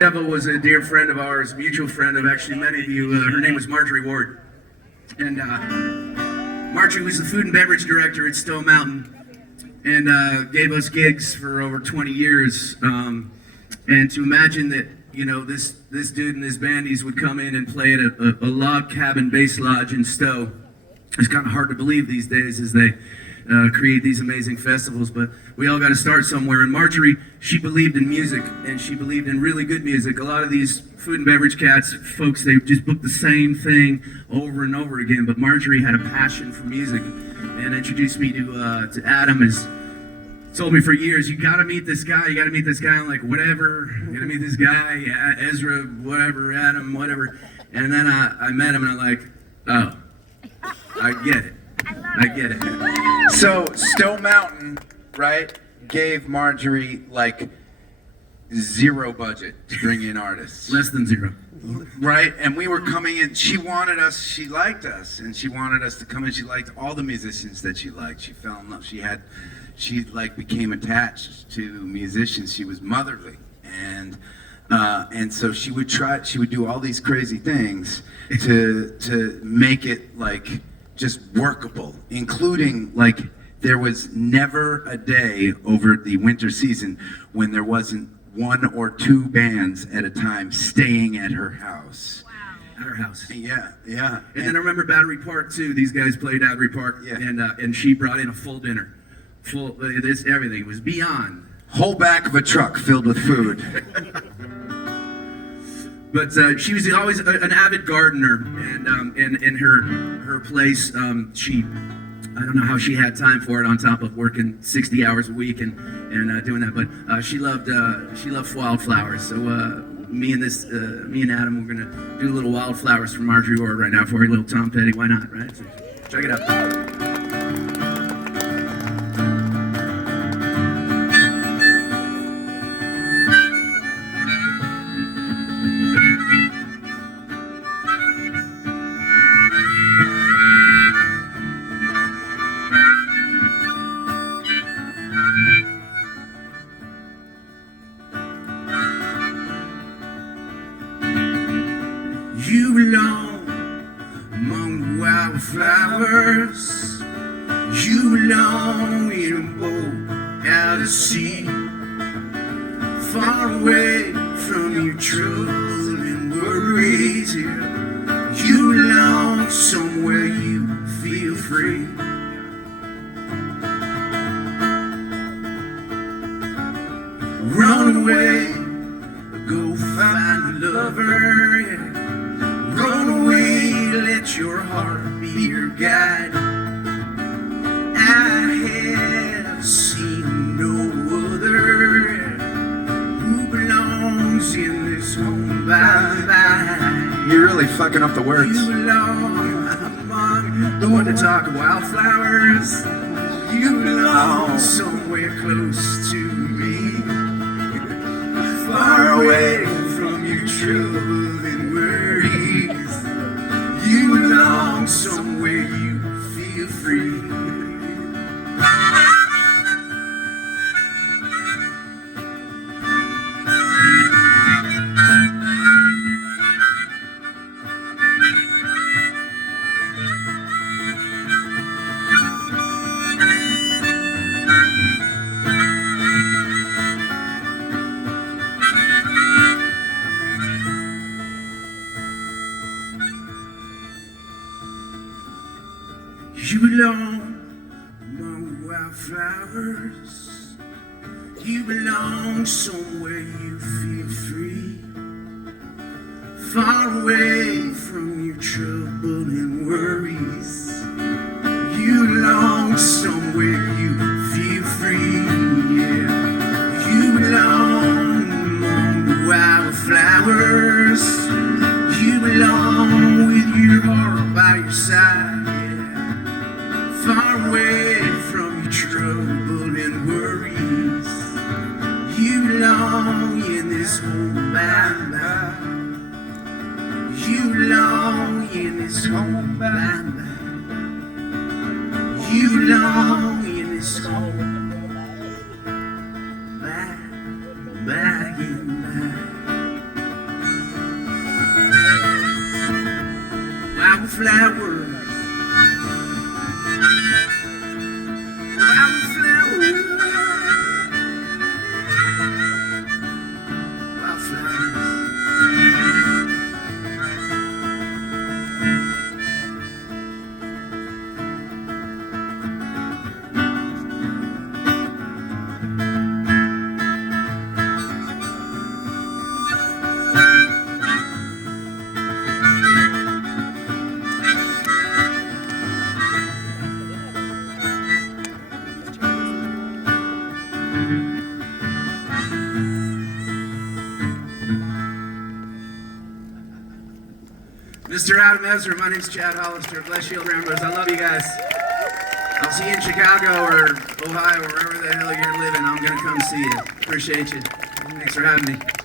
Devil was a dear friend of ours, mutual friend of actually many of you. Her name was Marjorie Ward. And Marjorie was the food and beverage director at Stone Mountain and gave us gigs for over 20 years. And to imagine that, you know, this dude and his bandies would come in and play at a log cabin bass lodge in Stowe. It's kind of hard to believe these days as they create these amazing festivals, but we all got to start somewhere. And Marjorie, she believed in music, and she believed in really good music. A lot of these food and beverage cats, folks, they just book the same thing over and over again, but Marjorie had a passion for music and introduced me to Adam. Has told me for years, you got to meet this guy, you got to meet this guy. I'm like, whatever, you got to meet this guy, Ezra, whatever, Adam, whatever. And then I met him, and I'm like, oh, I get it. I get it. So Stone Mountain, right, gave Marjorie like zero budget to bring in artists. Less than zero. Right? And we were coming in, she wanted us, she liked us, and she wanted us to come in. She liked all the musicians that she liked. She fell in love. She like became attached to musicians. She was motherly. And so she would do all these crazy things to make it like just workable, including like there was never a day over the winter season when there wasn't one or two bands at a time staying at her house. Wow. At her house. Yeah. And then I remember Battery Park too. These guys played Battery Park, yeah. And she brought in a full dinner, everything. It was beyond. Whole back of a truck filled with food. But she was always an avid gardener, and in her place, I don't know how she had time for it on top of working 60 hours a week and doing that, but she loved Wildflowers. So me and Adam, we're gonna do a little Wildflowers from Marjorie Ward right now for you, little Tom Petty. Why not, right? So check it out. You belong among the wildflowers. You belong in a boat out at sea, far away from your troubles and worries. You belong somewhere you feel free. Run away, go find a lover, yeah. Run away, let your heart be your guide. I have seen no other who belongs in this home by. You're really fucking up the words. You belong among the one to talk wildflowers. You belong somewhere close to me, far away from your trouble and worries. You belong somewhere you feel free. You belong among the wildflowers. You belong somewhere you feel free, far away from your trouble and worries. You belong somewhere you feel free, yeah. You belong among the wildflowers. You belong with your heart by your side, far away from your trouble and worries. You belong in this home by. You belong in this home by. You belong in this home by and by. wildflowers. Wildflowers. Mr. Adam Ezra, my name's Chad Hollister. Bless you, Ramblers. I love you guys. I'll see you in Chicago or Ohio or wherever the hell you're living. I'm going to come see you. Appreciate you. Thanks for having me.